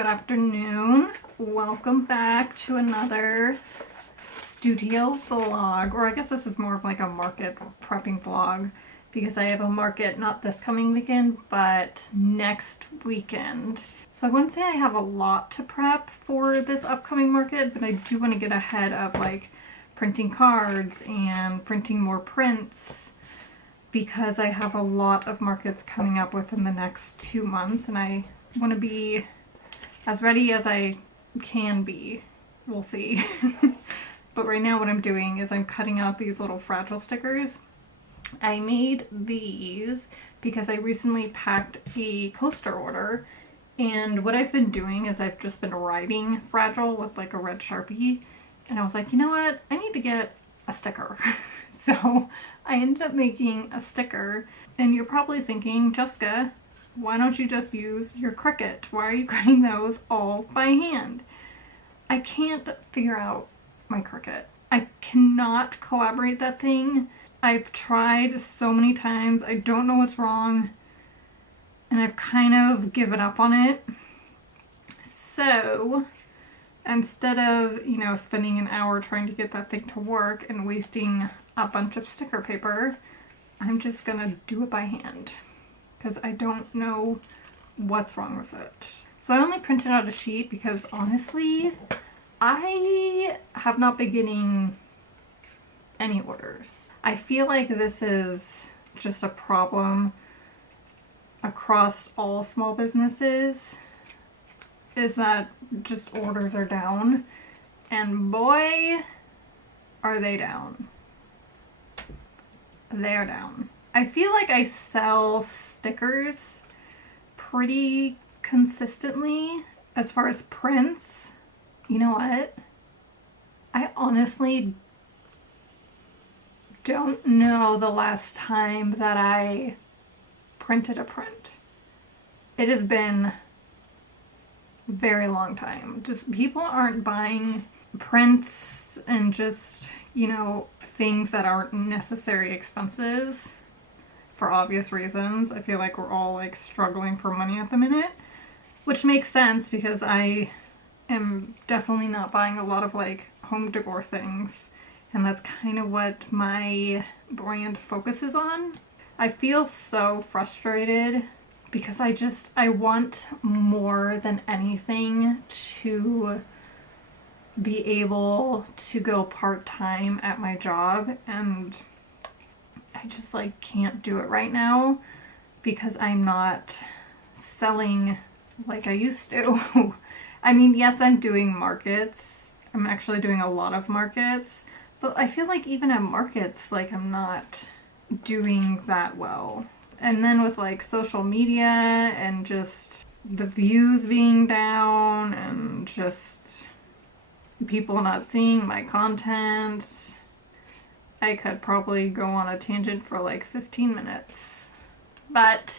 Good afternoon. Welcome back to another studio vlog, or I guess this is more of like a market prepping vlog because I have a market not this coming weekend but next weekend. So I wouldn't say I have a lot to prep for this upcoming market, but I do want to get ahead of like printing cards and printing more prints because I have a lot of markets coming up within the next 2 months and I want to be as ready as I can be. We'll see. But right now what I'm doing is I'm cutting out these little fragile stickers. I made these because I recently packed a coaster order, and what I've been doing is I've just been writing fragile with like a red Sharpie, and I was like, you know what, I need to get a sticker. So I ended up making a sticker, and you're probably thinking, Jessica, why don't you just use your Cricut? Why are you cutting those all by hand? I can't figure out my Cricut. I cannot collaborate that thing. I've tried so many times. I don't know what's wrong, and I've kind of given up on it. So instead of, you know, spending an hour trying to get that thing to work and wasting a bunch of sticker paper, I'm just gonna do it by hand because I don't know what's wrong with it. So I only printed out a sheet because honestly, I have not been getting any orders. I feel like this is just a problem across all small businesses, is that just orders are down, and boy, are they down. They're down. I feel like I sell stickers pretty consistently as far as prints. You know what? I honestly don't know the last time that I printed a print. It has been a very long time. Just people aren't buying prints and just, you know, things that aren't necessary expenses for obvious reasons. I feel like we're all like struggling for money at the minute, which makes sense because I am definitely not buying a lot of like home decor things, and that's kind of what my brand focuses on. I feel so frustrated because I want more than anything to be able to go part-time at my job, and I just like can't do it right now because I'm not selling like I used to. I mean, yes, I'm doing markets. I'm actually doing a lot of markets, but I feel like even at markets, like I'm not doing that well. And then with like social media and just the views being down and just people not seeing my content, I could probably go on a tangent for like 15 minutes, but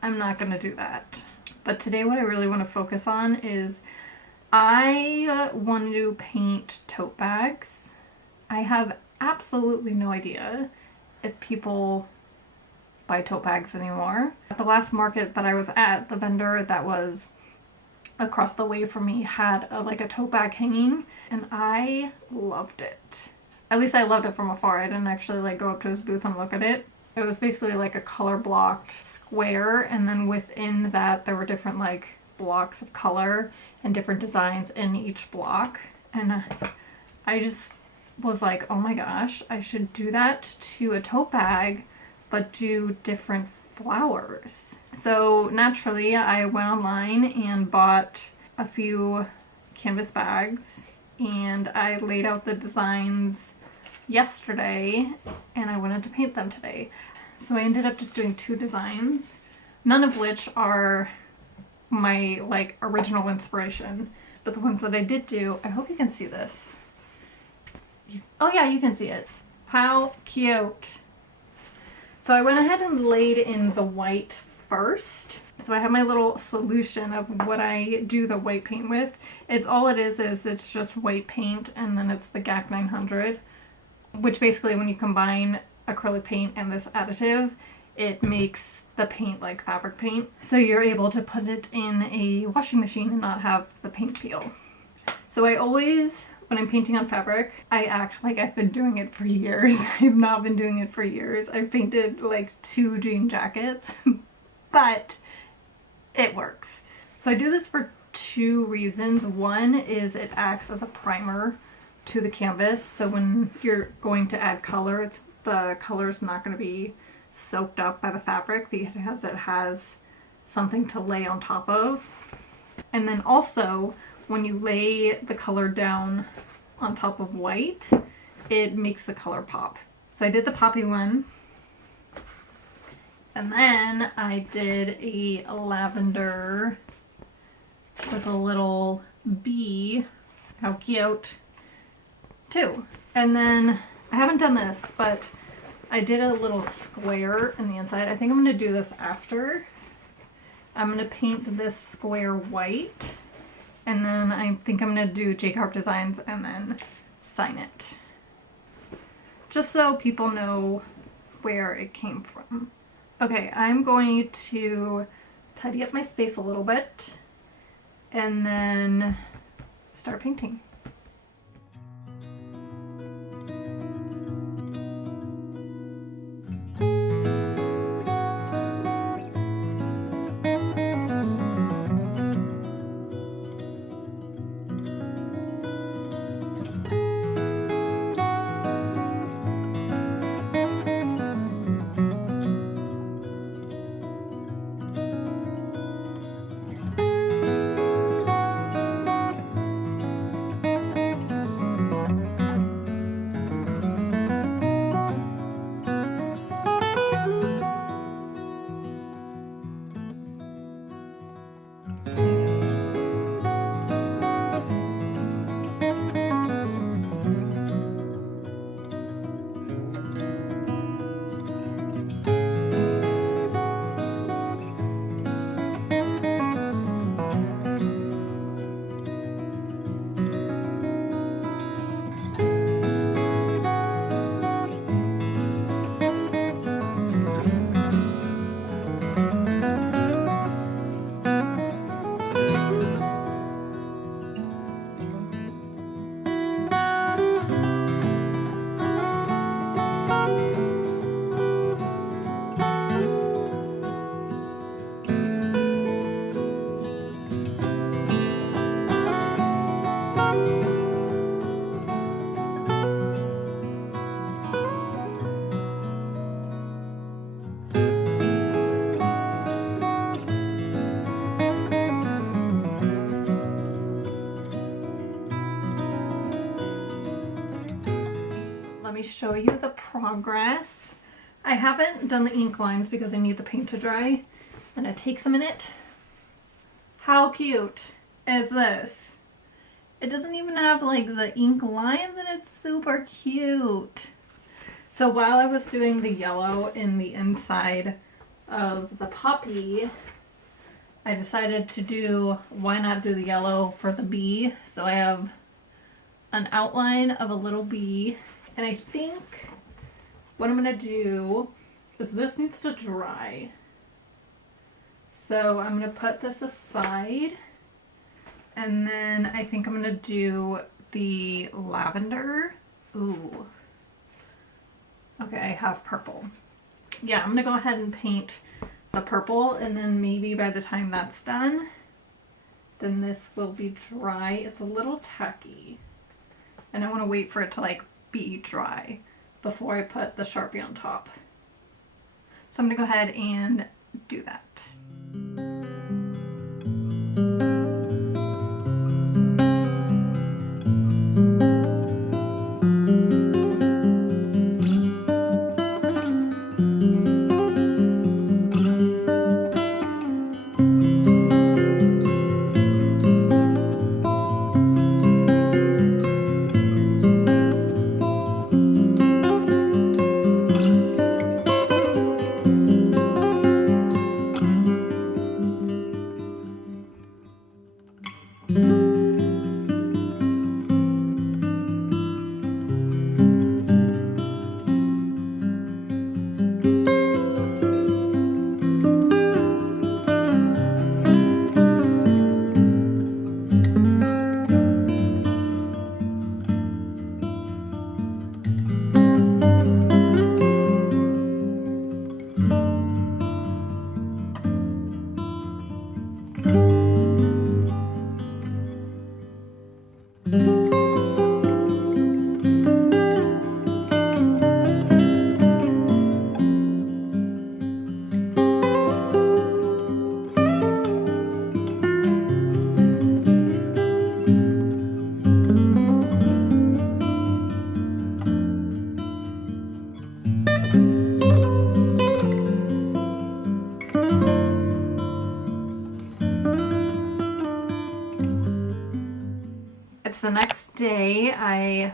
I'm not gonna do that. But today what I really want to focus on is I want to paint tote bags. I have absolutely no idea if people buy tote bags anymore. At the last market that I was at, the vendor that was across the way from me had like a tote bag hanging, and I loved it. At least I loved it from afar. I didn't actually like go up to his booth and look at it. It was basically like a color blocked square, and then within that there were different like blocks of color and different designs in each block, and I just was like, oh my gosh, I should do that to a tote bag but do different flowers. So naturally I went online and bought a few canvas bags, and I laid out the designs yesterday and I wanted to paint them today. So I ended up just doing 2 designs, none of which are my like original inspiration, but the ones that I did do, I hope you can see this. Oh yeah, you can see it. How cute. So I went ahead and laid in the white first. So I have my little solution of what I do the white paint with. It's all it is it's just white paint, and then it's the GAC 900, which basically when you combine acrylic paint and this additive, it makes the paint like fabric paint. So you're able to put it in a washing machine and not have the paint peel. So I always, when I'm painting on fabric, I act like I've been doing it for years. I've not been doing it for years. I've painted like 2 jean jackets, but it works. So I do this for 2 reasons. One is it acts as a primer to the canvas, so when you're going to add color, the color's not going to be soaked up by the fabric because it has something to lay on top of. And then also, when you lay the color down on top of white, it makes the color pop. So I did the poppy one, and then I did a lavender with a little bee. How cute, too. And then I haven't done this, but I did a little square in the inside. I think I'm going to do this after. I'm going to paint this square white, and then I think I'm going to do J-Carp Designs and then sign it, just so people know where it came from. Okay, I'm going to tidy up my space a little bit and then start painting. Let me show you the progress. I haven't done the ink lines because I need the paint to dry, and it takes a minute. How cute is this? It doesn't even have like the ink lines, and it's super cute. So while I was doing the yellow in the inside of the puppy, I decided to do, why not do the yellow for the bee? So I have an outline of a little bee. And I think what I'm going to do is this needs to dry. So I'm going to put this aside. And then I think I'm going to do the lavender. Ooh. Okay, I have purple. Yeah, I'm going to go ahead and paint the purple. And then maybe by the time that's done, then this will be dry. It's a little tacky. And I want to wait for it to like be dry before I put the Sharpie on top. So I'm gonna go ahead and do that.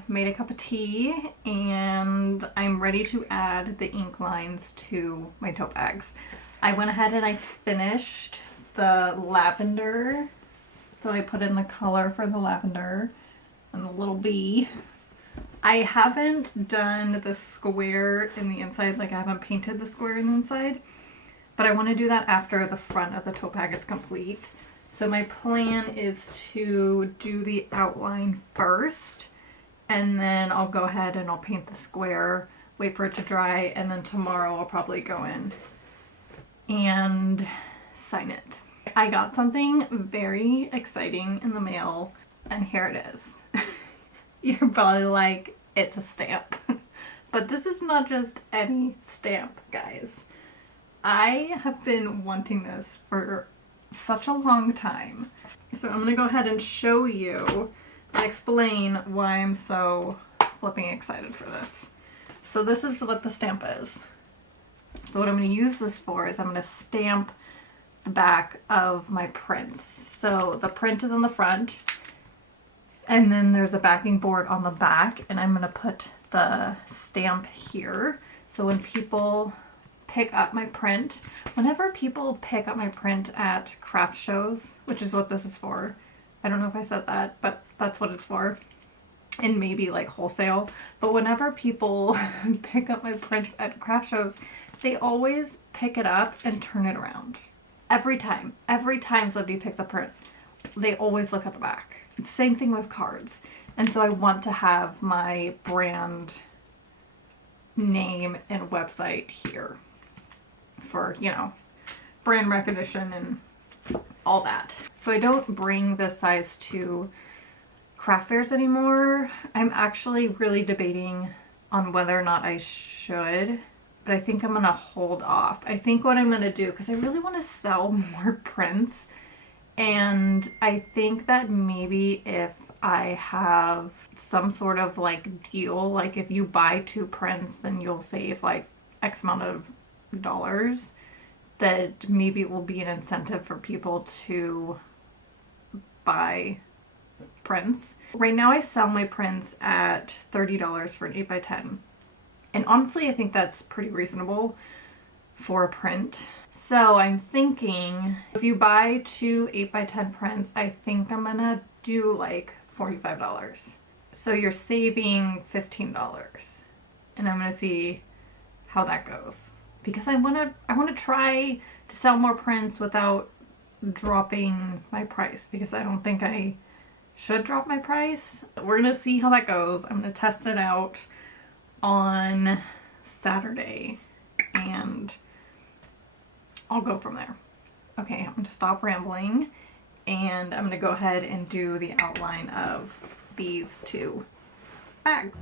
made a cup of tea and I'm ready to add the ink lines to my tote bags. I went ahead and I finished the lavender. So I put in the color for the lavender and the little bee. I haven't done the square in the inside, like I haven't painted the square in the inside, but I want to do that after the front of the tote bag is complete. So my plan is to do the outline first, and then I'll go ahead and I'll paint the square, wait for it to dry, and then tomorrow I'll probably go in and sign it. I got something very exciting in the mail, and here it is. You're probably like, it's a stamp. But this is not just any stamp, guys. I have been wanting this for such a long time. So I'm gonna go ahead and show you and explain why I'm so flipping excited for this. So this is what the stamp is. So what I'm gonna use this for is I'm gonna stamp the back of my prints. So the print is on the front, and then there's a backing board on the back, and I'm gonna put the stamp here. So when people pick up my print, whenever people pick up my print at craft shows, which is what this is for, I don't know if I said that, but that's what it's for, and maybe like wholesale, but whenever people pick up my prints at craft shows, they always pick it up and turn it around. Every time somebody picks up print, they always look at the back. Same thing with cards. And so I want to have my brand name and website here for, you know, brand recognition and all that. So I don't bring this size to craft fairs anymore. I'm actually really debating on whether or not I should, but I think I'm gonna hold off. I think what I'm gonna do, because I really want to sell more prints, and I think that maybe if I have some sort of like deal, like if you buy 2 prints, then you'll save like X amount of dollars, that maybe it will be an incentive for people to buy prints. Right now I sell my prints at $30 for an 8x10. And honestly, I think that's pretty reasonable for a print. So I'm thinking if you buy 2 8x10 prints, I think I'm gonna do like $45. So you're saving $15. And I'm gonna see how that goes. Because I wanna try to sell more prints without dropping my price, because I don't think I should drop my price. We're gonna see how that goes. I'm gonna test it out on Saturday and I'll go from there. Okay, I'm gonna stop rambling and I'm gonna go ahead and do the outline of these 2 bags.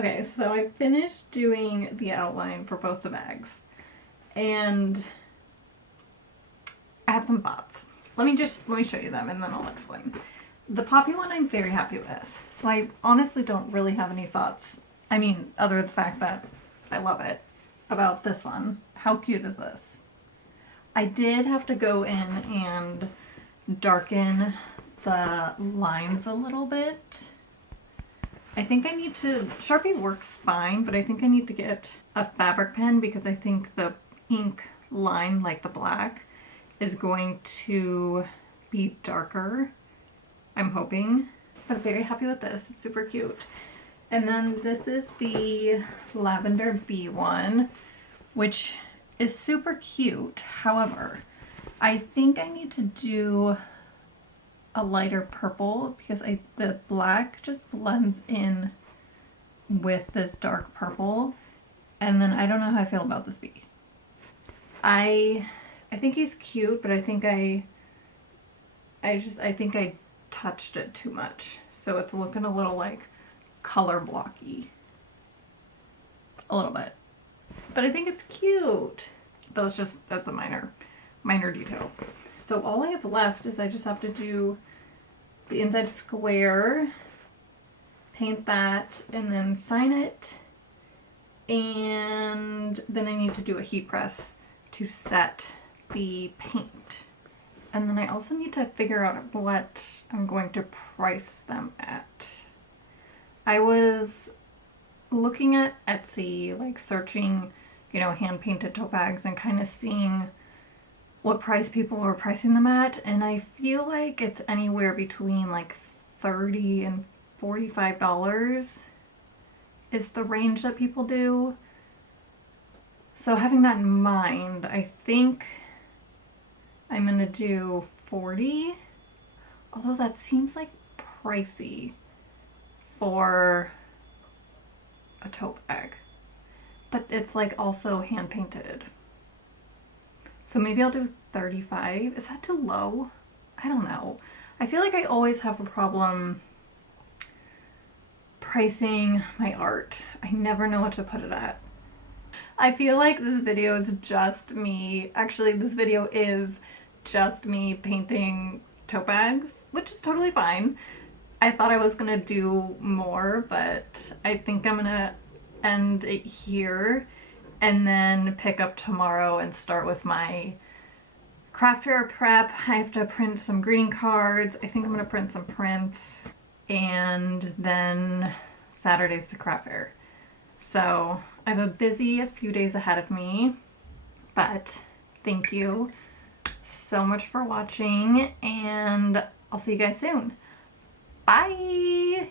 Okay, so I finished doing the outline for both the bags, and I have some thoughts. Let me show you them and then I'll explain. The poppy one I'm very happy with, so I honestly don't really have any thoughts. I mean, other than the fact that I love it. About this one, how cute is this? I did have to go in and darken the lines a little bit. I think I need to, Sharpie works fine, but I think I need to get a fabric pen because I think the ink line, like the black, is going to be darker. I'm hoping. But I'm very happy with this. It's super cute. And then this is the lavender bee one, which is super cute. However, I think I need to do a lighter purple because the black just blends in with this dark purple. And then I don't know how I feel about this bee. I think he's cute, but I think I think I touched it too much. So it's looking a little like color blocky. A little bit. But I think it's cute. But that's a minor detail. So all I have left is I just have to do the inside square, paint that, and then sign it. And then I need to do a heat press to set the paint. And then I also need to figure out what I'm going to price them at. I was looking at Etsy, like searching, you know, hand painted tote bags and kind of seeing what price people were pricing them at, and I feel like it's anywhere between like $30 and $45 is the range that people do. So having that in mind, I think I'm gonna do 40, although that seems like pricey for a tote bag, but it's like also hand painted. So maybe I'll do 35. Is that too low? I don't know. I feel like I always have a problem pricing my art. I never know what to put it at. I feel like this video is just me. Actually, this video is just me painting tote bags, which is totally fine. I thought I was gonna do more, but I think I'm gonna end it here and then pick up tomorrow and start with my craft fair prep. I have to print some greeting cards. I think I'm gonna print some prints, and then Saturday's the craft fair. So I have a busy few days ahead of me, but thank you so much for watching, and I'll see you guys soon. Bye!